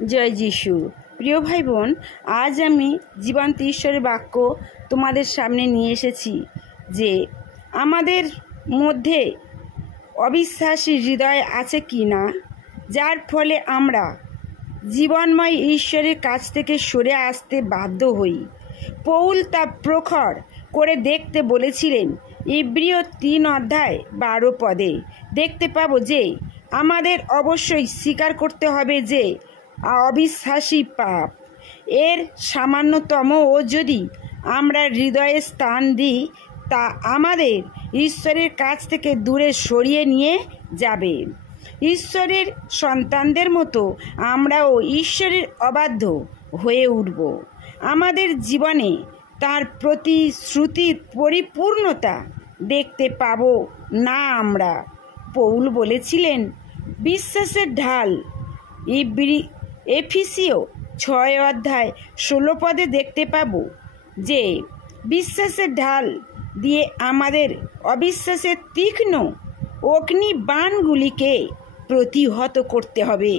জয় যিশু। প্রিয় ভাই বোন, আজ আমি জীবন্ত ঈশ্বরের বাক্য তোমাদের সামনে নিয়ে এসেছি যে আমাদের মধ্যে অবিশ্বাসী হৃদয় আছে কি না, যার ফলে আমরা জীবনময় ঈশ্বরের কাছ থেকে সরে আসতে বাধ্য হই। পৌল তা প্রখর করে দেখতে বলেছিলেন। ইব্রিয় 3:12 দেখতে পাবো যে আমাদের অবশ্যই স্বীকার করতে হবে যে অবিশ্বাসী পাপ এর সামান্যতমও যদি আমরা হৃদয়ে স্থান দিই, তা আমাদের ঈশ্বরের কাছ থেকে দূরে সরিয়ে নিয়ে যাবে। ঈশ্বরের সন্তানদের মতো আমরাও ঈশ্বরের অবাধ্য হয়ে উঠব। আমাদের জীবনে তার প্রতিশ্রুতির পরিপূর্ণতা দেখতে পাব না। আমরা পৌল বলেছিলেন, বিশ্বাসের ঢাল। এফিসীয় 6:16 দেখতে পাব যে বিশ্বাসের ঢাল দিয়ে আমাদের অবিশ্বাসের তীক্ষ্ণ অগ্নিবাণগুলিকে প্রতিহত করতে হবে।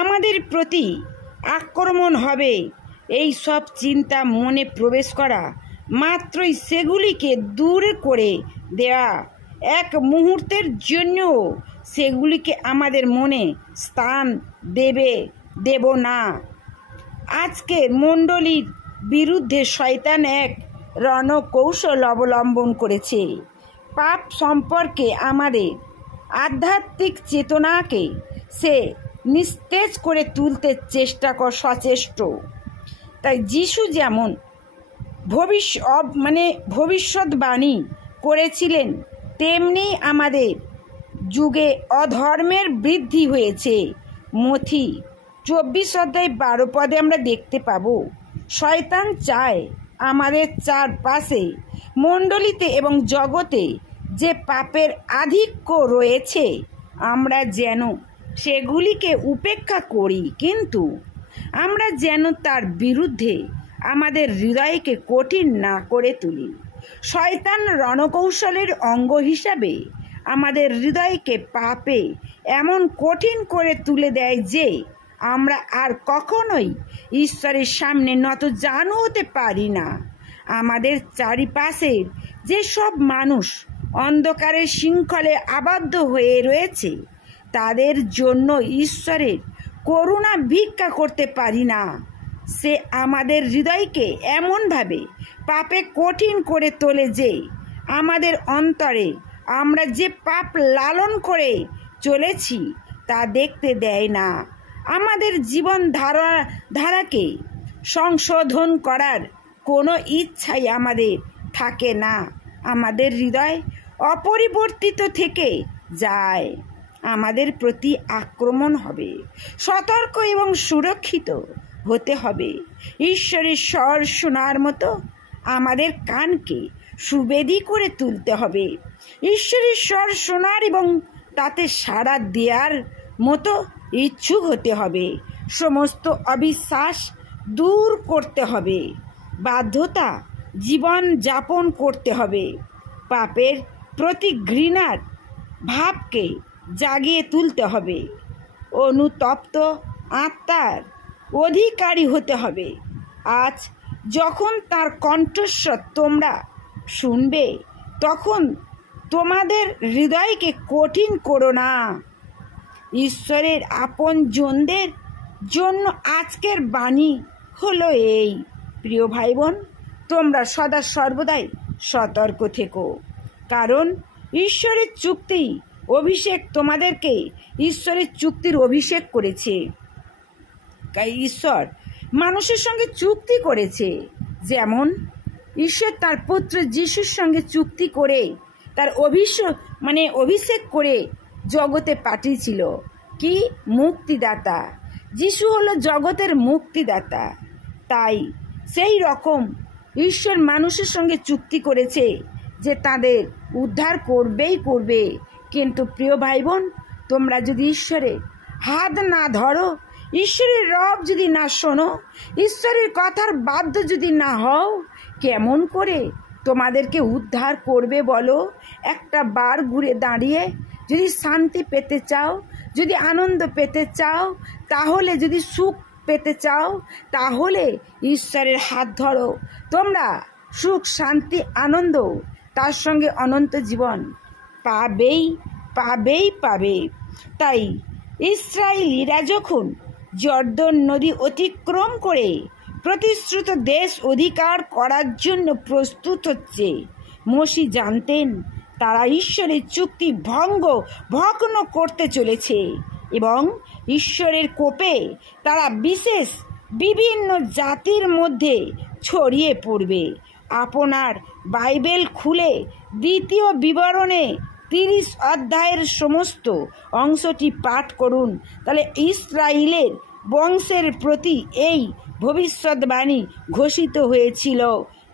আমাদের প্রতি আক্রমণ হবে এই সব চিন্তা মনে প্রবেশ করা মাত্রই সেগুলিকে দূর করে দেওয়া। এক মুহূর্তের জন্য সেগুলিকে আমাদের মনে স্থান দেব না। আজকের মণ্ডলীর বিরুদ্ধে শয়তান এক রণকৌশল অবলম্বন করেছে। পাপ সম্পর্কে আমাদের আধ্যাত্মিক চেতনাকে সে নিস্তেজ করে তুলতে সচেষ্ট। তাই যিশু যেমন ভবিষ্যৎবাণী করেছিলেন, তেমনি আমাদের যুগে অধর্মের বৃদ্ধি হয়েছে। মথি 24:12 আমরা দেখতে পাবো, শয়তান চায় আমাদের চারপাশে মণ্ডলীতে এবং জগতে যে পাপের আধিক্য রয়েছে আমরা যেন সেগুলিকে উপেক্ষা করি, কিন্তু আমরা যেন তার বিরুদ্ধে আমাদের হৃদয়কে কঠিন না করে তুলি। শয়তান রণকৌশলের অঙ্গ হিসাবে আমাদের হৃদয়কে পাপে এমন কঠিন করে তুলে দেয় যে আমরা আর কখনোই ঈশ্বরের সামনে নতজানু হতে পারি না। আমাদের চারিপাশের যেসব মানুষ অন্ধকারের শৃঙ্খলে আবদ্ধ হয়ে রয়েছে, তাদের জন্য ঈশ্বরের করুণা ভিক্ষা করতে পারি না। সে আমাদের হৃদয়কে এমনভাবে পাপে কঠিন করে তোলে যে আমাদের অন্তরে আমরা যে পাপ লালন করে চলেছি তা দেখতে দেয় না। আমাদের জীবন ধারাকে সংশোধন করার কোনো ইচ্ছাই আমাদের থাকে না। আমাদের হৃদয় অপরিবর্তিত থেকে যায়। আমাদের প্রতি আক্রমণ হবে। সতর্ক এবং সুরক্ষিত হতে হবে। ঈশ্বরের স্বর শোনার মতো আমাদের কানকে সুবেদী করে তুলতে হবে। ঈশ্বরের স্বর শোনার এবং তাতে সাড়া দেওয়ার মতো ইচ্ছুক হতে হবে। সমস্ত অবিশ্বাস দূর করতে হবে। বাধ্যতা জীবন যাপন করতে হবে। পাপের প্রতি ঘৃণার ভাবকে জাগিয়ে তুলতে হবে। অনুতপ্ত আত্মার অধিকারী হতে হবে। আজ যখন তার কণ্ঠস্বর তোমরা শুনবে, তখন তোমাদের হৃদয়কে কঠিন করো না। ঈশ্বরের আপনজনদের জন্য আজকের বাণী হলো এই, প্রিয় ভাই বোন, তোমরা সদা সর্বদাই সতর্ক থেকো, কারণ ঈশ্বরের চুক্তি অভিষেক তোমাদেরকে ঈশ্বরের চুক্তির অভিষেক করেছে। ঈশ্বর মানুষের সঙ্গে চুক্তি করেছে, যেমন ঈশ্বর তার পুত্র যিশুর সঙ্গে চুক্তি করে তার অভিষেক করে জগতে পাঠিয়েছিল। কি মুক্তিদাতা! যিশু হলো জগতের মুক্তিদাতা। তাই সেই রকম ঈশ্বর মানুষের সঙ্গে চুক্তি করেছে যে তাদের উদ্ধার করবেই করবে। কিন্তু প্রিয় ভাই বোন, তোমরা যদি ঈশ্বরের হাত না ধরো, ঈশ্বরের রব যদি না শোনো, ঈশ্বরের কথার বাধ্য যদি না হও, কেমন করে তোমাদেরকে উদ্ধার করবে বলো? একটা বার ঘুরে দাঁড়িয়ে যদি শান্তি পেতে চাও, যদি আনন্দ পেতে চাও, তাহলে যদি সুখ পেতে চাও, তাহলে ঈশ্বরের হাত ধরো। তোমরা সুখ, শান্তি, আনন্দ, তার সঙ্গে অনন্ত জীবন পাবেই পাবেই পাবে। তাই ইসরায়েলিরা যখন জর্দন নদী অতিক্রম করে প্রতিশ্রুত দেশ অধিকার করার জন্য প্রস্তুত হচ্ছে, মোশে জানতেন তারা ঈশ্বরের চুক্তি ভগ্ন করতে চলেছে এবং ঈশ্বরের কোপে তারা বিভিন্ন জাতির মধ্যে ছড়িয়ে পড়বে। আপনার বাইবেল খুলে দ্বিতীয় বিবরণে 30 অধ্যায়ের সমস্ত অংশটি পাঠ করুন। তাহলে ইসরায়েলের বংশের প্রতি এই ভবিষ্যৎবাণী ঘোষিত হয়েছিল।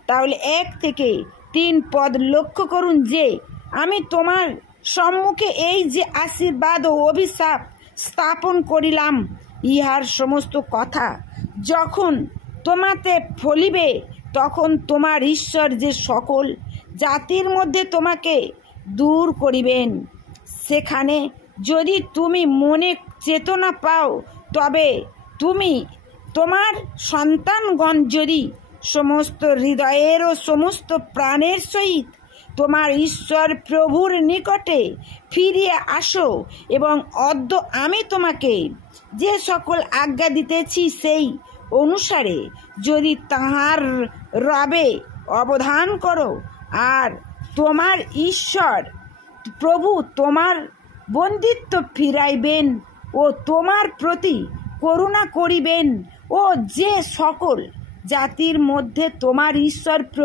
তাহলে 1 থেকে 3 পদ লক্ষ্য করুন যে আমি তোমার সম্মুখে এই যে আশীর্বাদ ও অভিশাপ স্থাপন করিলাম, ইহার সমস্ত কথা যখন তোমাতে ফলিবে, তখন তোমার ঈশ্বর যে সকল জাতির মধ্যে তোমাকে দূর করিবেন। সেখানে যদি তুমি মনে চেতনা পাও, তবে তুমি তোমার সন্তানগণ যদি সমস্ত হৃদয়ের ও সমস্ত প্রাণের সহিত তোমার ঈশ্বর প্রভুর নিকটে ফিরিয়ে আসো এবং অদ্য আমি তোমাকে যে সকল আজ্ঞা দিতেছি সেই অনুসারে যদি তাহার রবে অবধান করো, আর তোমার ঈশ্বর প্রভু তোমার বন্দিত্ব ফিরাইবেন ও তোমার প্রতি করুণা করিবেন, ও যে সকল জাতির মধ্যে তোমার ঈশ্বর